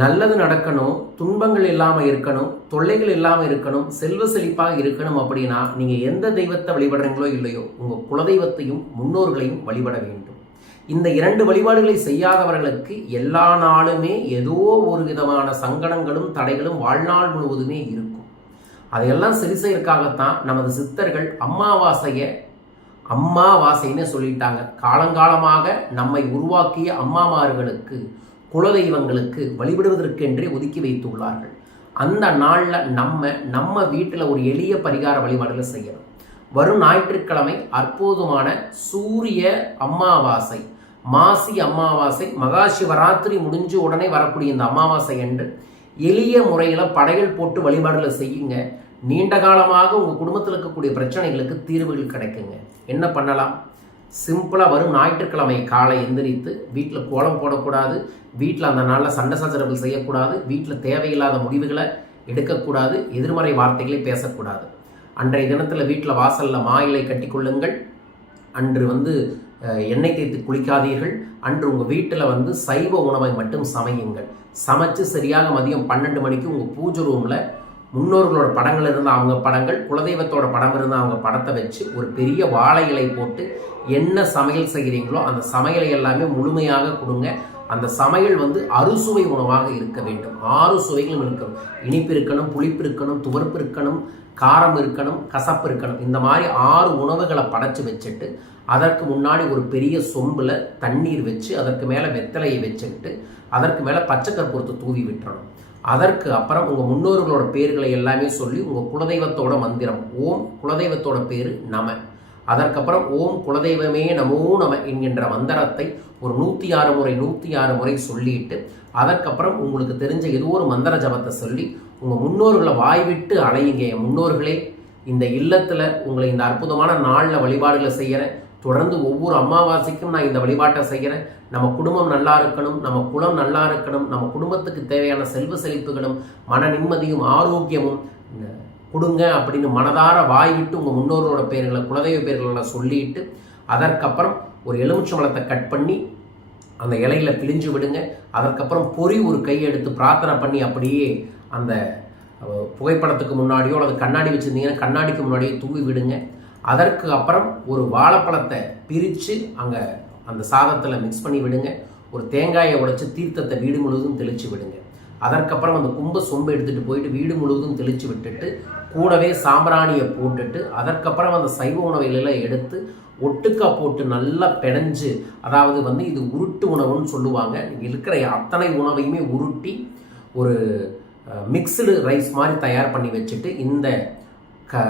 நல்லது நடக்கணும் துன்பங்கள் இல்லாமல் இருக்கணும் தொல்லைகள் இல்லாமல் இருக்கணும் செல்வ செழிப்பாக இருக்கணும் அப்படின்னா நீங்கள் எந்த தெய்வத்தை வழிபடுறீங்களோ இல்லையோ உங்கள் குலதெய்வத்தையும் முன்னோர்களையும் வழிபட வேண்டும். இந்த இரண்டு வழிபாடுகளை செய்யாதவர்களுக்கு எல்லா நாளுமே ஏதோ ஒரு விதமான சங்கடங்களும் தடைகளும் வாழ்நாள் முழுவதுமே இருக்கும். அதையெல்லாம் சரி செய்யறதுக்காகத்தான் நமது சித்தர்கள் அம்மாவாசையை அம்மாவாசைன்னு சொல்லிட்டாங்க. காலங்காலமாக நம்மை உருவாக்கிய அம்மாமார்களுக்கு குலதெய்வங்களுக்கு வழிபடுவதற்கென்றே ஒதுக்கி வைத்துள்ளார்கள். அந்த நாளில் நம்ம நம்ம வீட்டில் ஒரு எளிய பரிகார வழிபாடுகளை செய்யணும். வரும் ஞாயிற்றுக்கிழமை அற்புதமான சூரிய அமாவாசை மாசி அமாவாசை மகா சிவராத்திரி முடிஞ்சு உடனே வரக்கூடிய இந்த அமாவாசை என்று எளிய முறையில் படைகள் போட்டு வழிபாடுகளை செய்யுங்க. நீண்ட காலமாக உங்கள் குடும்பத்தில் இருக்கக்கூடிய பிரச்சனைகளுக்கு தீர்வுகள் கிடைக்குங்க. என்ன பண்ணலாம்? சிம்பிளாக வரும் ஞாயிற்றுக்கிழமை காலை எந்திரித்து வீட்டில் கோலம் போடக்கூடாது வீட்டில் அந்த நாளில் சண்டை சச்சரவுகள் செய்யக்கூடாது வீட்டில் தேவையில்லாத முடிவுகளை எடுக்கக்கூடாது எதிர்மறை வார்த்தைகளை பேசக்கூடாது. அன்றைய தினத்தில் வீட்டில் வாசலில் மாயிலை கட்டிக்கொள்ளுங்கள். கட்டி கொள்ளுங்கள் அன்று வந்து எண்ணெய் தேய்த்து குளிக்காதீர்கள். அன்று உங்கள் வீட்டில் வந்து சைவ உணவை மட்டும் சமையுங்கள். சமைச்சு சரியாக மதியம் பன்னெண்டு மணிக்கு உங்கள் பூஜை ரூமில் முன்னோர்களோட படங்கள் இருந்த அவங்க படங்கள் குலதெய்வத்தோட படம் இருந்த அவங்க படத்தை வச்சு ஒரு பெரிய வாழை இலை போட்டு என்ன சமையல் செய்கிறீங்களோ அந்த சமையலை எல்லாமே முழுமையாக கொடுங்க. அந்த சமையல் வந்து அறுசுவை உணவாக இருக்க வேண்டும். ஆறு சுவைகளும் இருக்கணும். இனிப்பு இருக்கணும் புளிப்பு இருக்கணும் துவர்ப்பு இருக்கணும் காரம் இருக்கணும் கசப்பு இருக்கணும். இந்த மாதிரி ஆறு உணவுகளை படைச்சு வச்சுட்டு அதற்கு முன்னாடி ஒரு பெரிய சொம்பில் தண்ணீர் வச்சு அதற்கு மேலே வெத்தலையை வச்சுக்கிட்டு அதற்கு மேலே பச்சை கற்பூரத்தை தூவி விட்டுறணும். அதற்கு அப்புறம் உங்கள் முன்னோர்களோட பேர்களை எல்லாமே சொல்லி உங்கள் குலதெய்வத்தோட மந்திரம் ஓம் குலதெய்வத்தோட பேர் நம. அதற்கப்புறம் ஓம் குலதெய்வமே நமோ நம என்கின்ற மந்திரத்தை ஒரு நூற்றி ஆறு முறை நூற்றி ஆறு முறை சொல்லிட்டு அதற்கப்புறம் உங்களுக்கு தெரிஞ்ச ஏதோ ஒரு மந்திர ஜபத்தை சொல்லி உங்கள் முன்னோர்களை வாய்விட்டு அலையுங்க. முன்னோர்களே இந்த இல்லத்தில் உங்களை இந்த அற்புதமான நாளில் வழிபாடுகளை செய்கிறேன் தொடர்ந்து ஒவ்வொரு அமாவாசைக்கும் நான் இந்த வழிபாட்டை செய்கிறேன். நம்ம குடும்பம் நல்லா இருக்கணும் நம்ம குலம் நல்லா இருக்கணும் நம்ம குடும்பத்துக்கு தேவையான செல்வ செழிப்புகளும் மன நிம்மதியும் ஆரோக்கியமும் கொடுங்க அப்படின்னு மனதார வாய் விட்டு உங்கள் முன்னோர்களோட பேர்களை குலதெய்வ பேர்களை சொல்லிட்டு அதற்கப்புறம் ஒரு எலுமிச்சம்பழத்தை கட் பண்ணி அந்த இலையில பிழிஞ்சு விடுங்க. அதற்கப்புறம் பொறி ஒரு கையை எடுத்து பிரார்த்தனை பண்ணி அப்படியே அந்த புகைப்படத்துக்கு முன்னாடியோ அல்லது கண்ணாடி வச்சுருந்தீங்கன்னா கண்ணாடிக்கு முன்னாடியே தூவி விடுங்க. அதற்கு அப்புறம் ஒரு வாழைப்பழத்தை பிரித்து அங்கே அந்த சாதத்தில் மிக்ஸ் பண்ணி விடுங்க. ஒரு தேங்காயை உடைச்சி தீர்த்தத்தை வீடு முழுவதும் தெளித்து விடுங்க. அதற்கப்புறம் அந்த கும்ப சொம்பை எடுத்துகிட்டு போயிட்டு வீடு முழுவதும் தெளித்து விட்டுட்டு கூடவே சாம்பிராணியை போட்டுட்டு அதற்கப்புறம் அந்த சைவ உணவுகளெல்லாம் எடுத்து ஒட்டுக்கா போட்டு நல்லா பிணைஞ்சு அதாவது வந்து இது உருட்டு உணவுன்னு சொல்லுவாங்க. இருக்கிற அத்தனை உணவையுமே உருட்டி ஒரு மிக்சடு ரைஸ் மாதிரி தயார் பண்ணி வச்சுட்டு இந்த க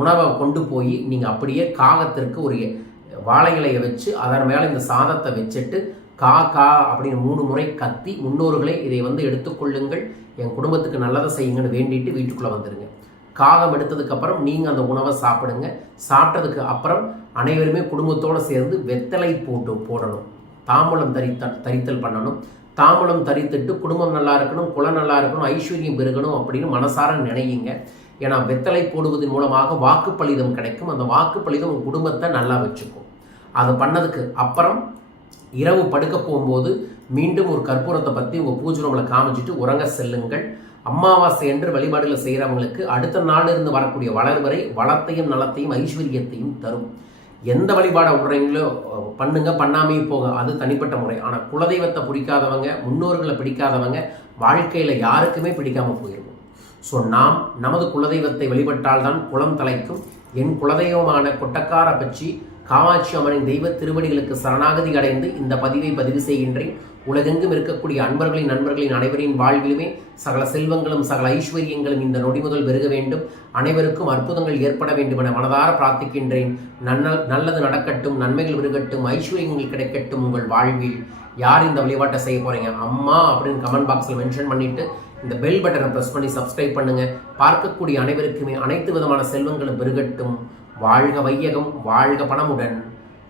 உணவை கொண்டு போய் நீங்கள் அப்படியே காகத்திற்கு ஒரு வாழை இலையை வச்சு அதன் மேலே இந்த சாதத்தை வச்சுட்டு கா கா அப்படின்னு மூணு முறை கத்தி முன்னோர்களே இதை வந்து எடுத்துக்கொள்ளுங்கள் என் குடும்பத்துக்கு நல்லதை செய்யுங்கன்னு வேண்டிட்டு வீட்டுக்குள்ளே வந்துடுங்க காகம் எடுத்ததுக்கப்புறம் நீங்கள் அந்த உணவை சாப்பிடுங்க. சாப்பிட்டதுக்கு அப்புறம் அனைவருமே குடும்பத்தோடு சேர்ந்து வெத்தலை போட்டு போடணும். தாம்பூலம் தரித்த தரித்தல் பண்ணணும். தாம்பூலம் தரித்துட்டு குடும்பம் நல்லா இருக்கணும் குலம் நல்லா இருக்கணும் ஐஸ்வர்யம் பெருகணும் அப்படின்னு மனசார நினையுங்க. ஏன்னா வெத்தலை போடுவதன் மூலமாக வாக்குப்பளிதம் கிடைக்கும். அந்த வாக்குப்பளிதம் உங்கள் குடும்பத்தை நல்லா வச்சுக்கும். அதை பண்ணதுக்கு அப்புறம் இரவு படுக்க போகும்போது மீண்டும் ஒரு கற்பூரத்தை பற்றி உங்கள் பூஜை ரூமில் காமிச்சிட்டு உறங்க செல்லுங்கள். அமாவாசை என்று வழிபாடுகளை செய்கிறவங்களுக்கு அடுத்த நாளிலிருந்து இருந்து வரக்கூடிய வளர்வரை வளத்தையும் நலத்தையும் ஐஸ்வர்யத்தையும் தரும். எந்த வழிபாடை விடுறீங்களோ பண்ணுங்க. பண்ணாமே போங்க. அது தனிப்பட்ட முறை. ஆனால் குலதெய்வத்தை பிடிக்காதவங்க முன்னோர்களை பிடிக்காதவங்க வாழ்க்கையில் யாருக்குமே பிடிக்காமல் போயிருக்கும் ஸோ நாம் நமது குலதெய்வத்தை வழிபட்டால்தான் குலம் தலைக்கும். என் குலதெய்வமான கொட்டக்கார பற்றி காமாட்சி அம்மனின் தெய்வ திருவடிகளுக்கு சரணாகதி அடைந்து இந்த பதிவை பதிவு செய்கின்றேன். உலகெங்கும் இருக்கக்கூடிய அன்பர்களின் நண்பர்களின் அனைவரின் வாழ்விலுமே சகல செல்வங்களும் சகல ஐஸ்வர்யங்களும் இந்த நொடி முதல் பெருக வேண்டும். அனைவருக்கும் அற்புதங்கள் ஏற்பட வேண்டும் என மனதார பிரார்த்திக்கின்றேன். நன்ன நல்லது நடக்கட்டும் நன்மைகள் பெருகட்டும் ஐஸ்வர்யங்கள் கிடைக்கட்டும் உங்கள் வாழ்வில். யார் இந்த வழிபாட்டை செய்ய போகிறீங்க அம்மா அப்படின்னு கமெண்ட் பாக்ஸில் மென்ஷன் பண்ணிவிட்டு இந்த பெல் பட்டனை ப்ரெஸ் பண்ணி சப்ஸ்கிரைப் பண்ணுங்க. பார்க்கக்கூடிய அனைவருக்குமே அனைத்து விதமான செல்வங்களும் பெருகட்டும். வாழ்க வையகம் வாழ்க பணமுடன்.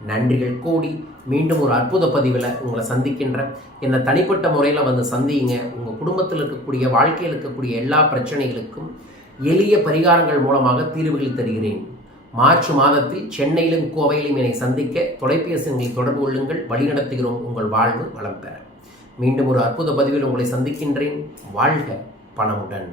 நன்றிகள் கோடி. மீண்டும் ஒரு அற்புத பதிவில் உங்களை சந்திக்கின்ற என்னை தனிப்பட்ட முறையில் வந்து சந்திங்க. உங்கள் குடும்பத்தில் இருக்கக்கூடிய வாழ்க்கையில் இருக்கக்கூடிய எல்லா பிரச்சனைகளுக்கும் எளிய பரிகாரங்கள் மூலமாக தீர்வுகள் தருகிறேன். மார்ச் மாதத்தில் சென்னையிலும் கோவையிலும் என்னை சந்திக்க தொலைபேசி தொடர்பு கொள்ளுங்கள். வழிநடத்துகிறோம். உங்கள் வாழ்வு வளம் பெற. மீண்டும் ஒரு அற்புத பதிவில் உங்களை சந்திக்கின்றேன். வாழ்க பணமுடன்.